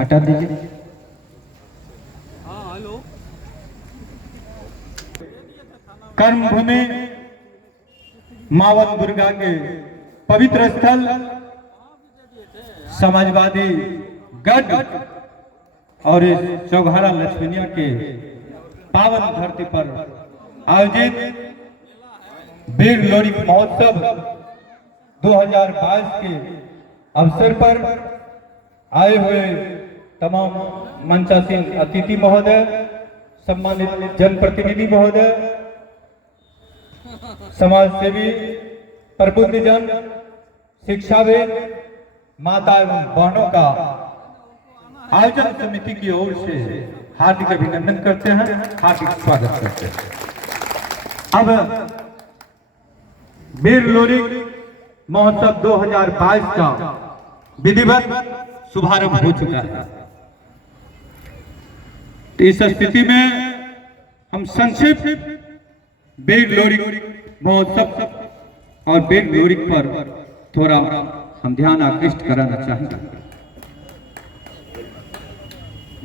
हटा दीजिए। कर्मभूमि मावन दुर्गा के पवित्र स्थल समाजवादी गढ़ और इस चौघारा लक्ष्मीनिया के पावन धरती पर आयोजित वीर लोरी महोत्सव 2022 के अवसर पर आए हुए तमाम मंचासीन अतिथि महोदय, सम्मानित जनप्रतिनिधि महोदय, समाज सेवी, प्रबुद्धजन, शिक्षाविद, माता एवं बहनों का आयोजन समिति की ओर से हार्दिक अभिनंदन करते हैं, हार्दिक स्वागत करते हैं। अब वीर लोरी महोत्सव 2022 का विधिवत शुभारंभ हो चुका है। इस स्थिति में हम संक्षिप्त वीर लोरी महोत्सव और वीर लोरी पर थोड़ा हम ध्यान आकृष्ट कराना चाहेंगे।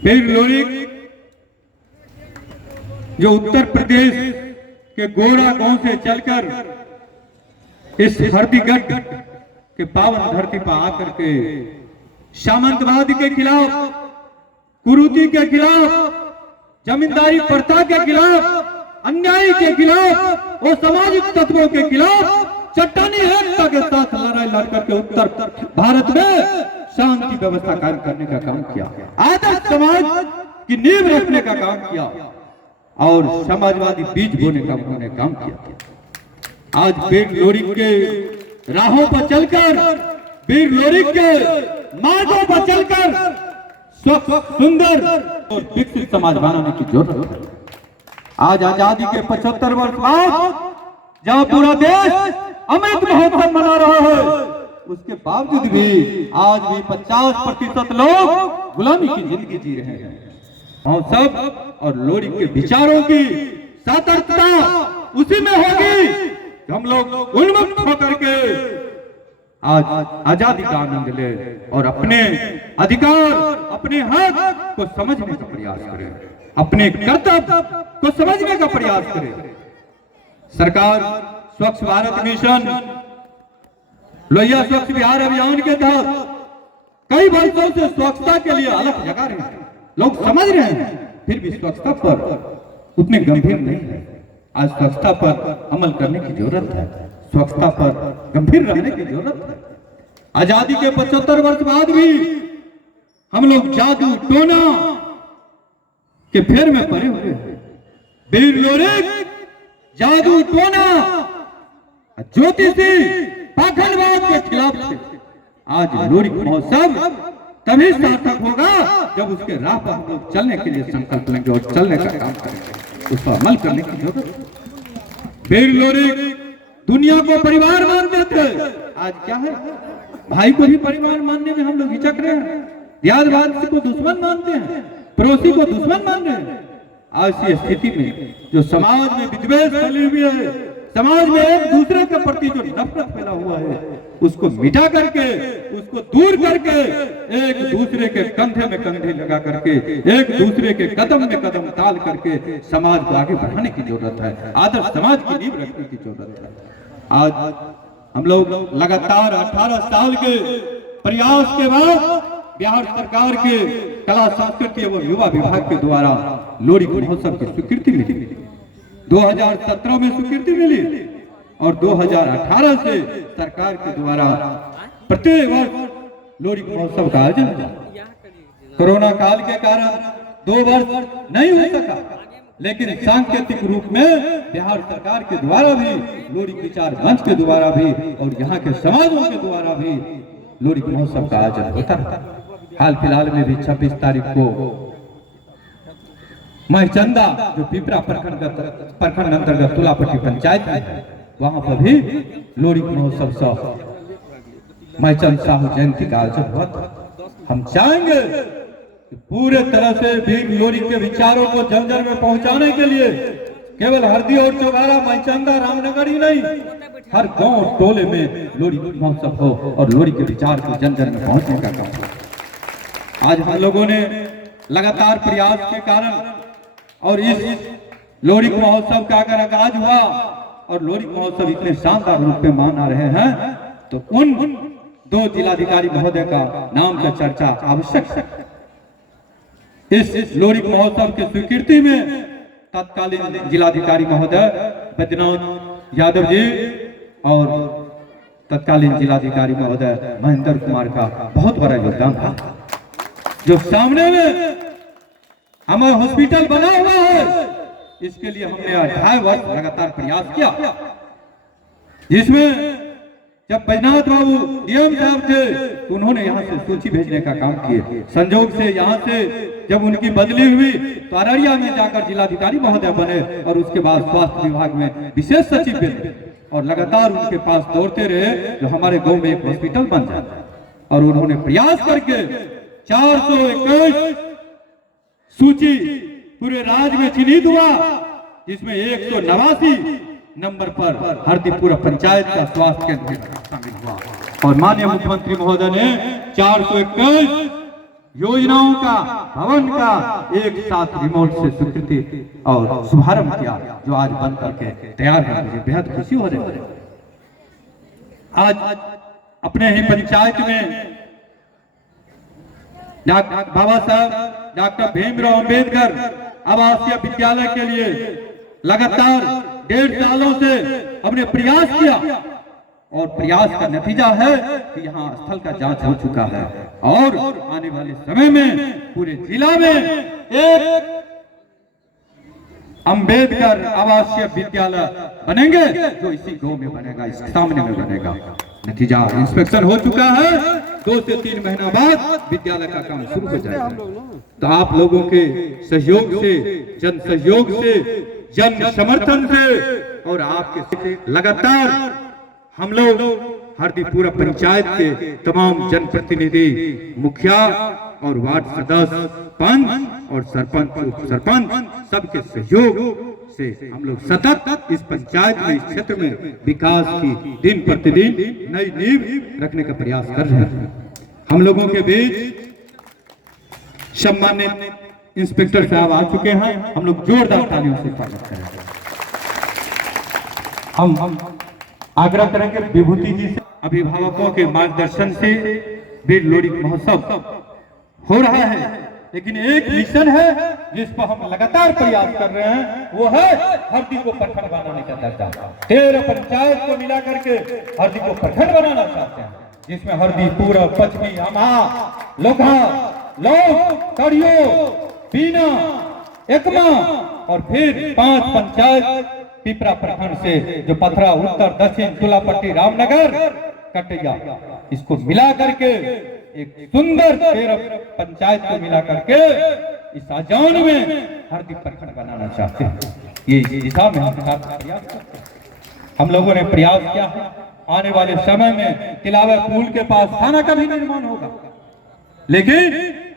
वीर लोरी जो उत्तर प्रदेश के गोरा गांव से चलकर इस हरदीगढ़ के पावन धरती पर आकर के सामंतवाद के खिलाफ, कुरीति के खिलाफ, जमींदारी प्रथा के खिलाफ, अन्याय के खिलाफ और सामाजिक तत्वों के खिलाफ चट्टानी एकता के साथ लड़ाई लड़कर के उत्तर भारत में शांति व्यवस्था कायम करने का काम किया, आदर्श समाज की नींव रखने का काम किया और समाजवादी बीज बोने का उन्होंने काम किया। आज वीर लोरी के राहों पर चलकर, वीर लोरी के मार्गों पर चलकर स्वच्छ, सुंदर और विकसित समाज बनाने की जरूरत है। आज आजादी के 75 वर्ष बाद जहां पूरा देश अमृत महोत्सव मना रहा है, उसके बावजूद भी आज भी 50% लोग गुलामी की जिंदगी जी रहे हैं। महोत्सव और लोरी के विचारों की सतर्कता उसी में होगी कि हम लोग उन्मुक्त होकर के आज आजादी का आनंद ले और अपने अधिकार, अपने हक को समझने का प्रयास करें, अपने कर्तव्य को समझने का प्रयास करें। सरकार स्वच्छ भारत मिशन, लोहिया स्वच्छ बिहार अभियान के तहत कई वर्षों से स्वच्छता के लिए अलग जगा रहे हैं, लोग समझ रहे हैं, फिर भी स्वच्छता पर उतने गंभीर नहीं है। आज स्वच्छता पर अमल करने की जरूरत है, स्वच्छता पर गंभीर रहने की जरूरत है। आजादी के 75 वर्ष बाद भी हम लोग जादू टोना के फेर में पड़े हुए हैं। वीर लोरी जादू टोना, ज्योतिषी, पाखंडवाद के खिलाफ थे। आज लोरी महोत्सव तभी सार्थक होगा जब उसके राह पर हम लोग चलने के लिए संकल्प लेंगे और चलने का काम करेंगे, उस पर अमल करने की जरूरत है। वीर लोरी दुनिया को परिवार मानते थे, आज क्या है, भाई को भी परिवार मानने में हम लोग हिचक रहे हैं, जातवाद को दुश्मन मानते हैं, पड़ोसी को दुश्मन मान रहे हैं। आज की स्थिति में जो समाज में विद्वेष फैली हुई है, समाज में एक दूसरे के प्रति जो नफरत फैला हुआ है, उसको मिटा करके, उसको दूर करके, एक दूसरे के कंधे में कंधे लगा करके, एक दूसरे के कदम में कदम डाल करके समाज को आगे बढ़ाने की जरूरत है, आदर्श समाज की नींव रखने की जरूरत है। आज हम लोग लगातार 18 साल के प्रयास के बाद बिहार सरकार के कला, संस्कृति एवं युवा विभाग के द्वारा लोरी महोत्सव की स्वीकृति मिली। 2017 में स्वीकृति मिली और 2018 से सरकार के द्वारा प्रत्येक वर्ष लोरी महोत्सव का आयोजन हुआ। कोरोना काल के कारण 2 वर्ष नहीं हो सका, लेकिन सांकेतिक रूप में बिहार सरकार के द्वारा भी, लोरी विचार मंच के द्वारा भी और यहाँ के समाजों के द्वारा भी लोरी महोत्सव का आयोजन होता है। हाल फिलहाल में भी 26 तारीख को महचंदा, जो पिपरा प्रखंड अंतर्गत तुलापट्टी पंचायत है, वहां पर भी लोरी महोत्सव सह महचंद साहू जयंती का आयोजन हुआ था। हम चाहेंगे कि पूरे तरह से वीर लोरी के विचारों को जन जन में पहुंचाने के लिए केवल हरदी और चौगारा, महचंदा, रामनगर ही नहीं, हर गांव टोले में लोरी महोत्सव हो और लोरी के विचार को जन जन में पहुंचने का काम हो। आज हम लोगों ने लगातार प्रयास के कारण और इस लोहड़ी महोत्सव का अगर आगाज हुआ और लोहड़ी महोत्सव इतने शानदार रूप में मना रहे हैं, तो उन 2 जिलाधिकारी महोदय का नाम का चर्चा आवश्यक है। इस लोहड़ी महोत्सव की स्वीकृति में तत्कालीन जिलाधिकारी महोदय बैद्यनाथ यादव जी और तत्कालीन जिलाधिकारी महोदय महेंद्र कुमार का बहुत बड़ा योगदान था। जो सामने में हमारा हॉस्पिटल बना हुआ है, इसके लिए हमने 2.5 वर्ष लगातार प्रयास किया, जिसमें जब बैजनाथ बाबू डीएम साहब थे तो उन्होंने यहाँ से सूची भेजने का काम किए। संजोग से यहाँ से जब उनकी बदली हुई तो अररिया में जाकर जिलाधिकारी महोदय बने और उसके बाद स्वास्थ्य विभाग में विशेष सचिव बने और लगातार उनके पास दौड़ते रहे जो हमारे गांव में एक हॉस्पिटल बन जाए। और उन्होंने प्रयास करके 421 सूची पूरे राज्य में चिन्हित हुआ, जिसमें 189 नंबर पर हरदीपुरा पंचायत का स्वास्थ्य केंद्र शामिल हुआ। और माननीय मुख्यमंत्री महोदय ने 421 योजनाओं का भवन का एक साथ रिमोट से स्वीकृति और शुभारंभ किया, जो आज बन करके तैयार है। मुझे बेहद खुशी हो रही है। आज अपने ही पंचायत में बाबा साहब डॉक्टर भीमराव अंबेडकर आवासीय विद्यालय के लिए लगातार 1.5 सालों से हमने प्रयास किया और प्रयास का नतीजा है कि यहाँ स्थल का जांच हो चुका है और आने वाले समय में पूरे जिला में एक अंबेडकर आवासीय विद्यालय बनेंगे, जो इसी गांव में बनेगा, इसके सामने में बनेगा। नतीजा इंस्पेक्शन हो चुका है, 2 से 3 महीना बाद विद्यालय का काम शुरू हो जाएगा। तो आप लोगों के सहयोग से, जन सहयोग से, जन समर्थन से और आपके लगातार हम लोग हरदीपुरा पंचायत के तमाम जनप्रतिनिधि, मुखिया और वार्ड सदस्य, पंच और सरपंच सबके सहयोग से हम लोग सतत इस पंचायत में, इस क्षेत्र में विकास की दिन प्रतिदिन नई नींव रखने का प्रयास कर रहे हैं। हम लोगों के बीच सम्मानित इंस्पेक्टर साहब आ चुके हैं, हम लोग जोरदार तालियों से स्वागत करेंगे। हम आग्रह करेंगे विभूति जी से, अभिभावकों के मार्गदर्शन से भी लोहड़ी महोत्सव हो रहा है, लेकिन एक मिशन है जिस पर हम लगातार प्रयास कर रहे हैं, वो है हरदी को प्रखंड बनाने का दर्जा। 13 पंचायत को मिला करके हरदी को प्रखंड बनाना चाहते हैं, जिसमें हरदी, पूरा, पश्चिमी, अम्हा, लोखा, लौट, कड़ियो, बीना, एकमा और फिर 5 पंचायत पिपरा प्रखंड से जो पथरा, उत्तर, दक्षिण, तुलापट्टी, रामनगर, कटैया, इसको मिला करके एक सुंदर 13 पंचायत को मिला करके इस आजान में हरदी प्रखंड बनाना चाहते हैं। ये इस दिशा में हम प्रयास करते हैं। हम लोगों ने प्रयास किया है, आने वाले समय में तिलावर पुल के पास थाना का भी निर्माण होगा, लेकिन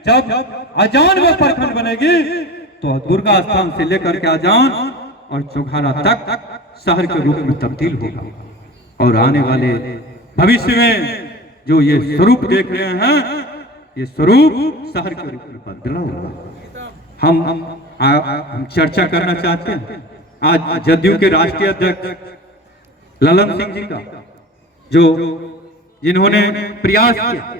जब आजान में प्रखंड बनेगी तो दुर्गा स्थान से लेकर के आजान और चौघारा तक शहर के रूप में तब्दील होगा। और आने वाले भविष्य में जो ये स्वरूप देख रहे हैं, ये स्वरूप शहर के रूप में बदला होगा। हम चर्चा करना चाहते हैं आज जदयू के राष्ट्रीय अध्यक्ष ललन सिंह जी का, जो जिन्होंने प्रयास किया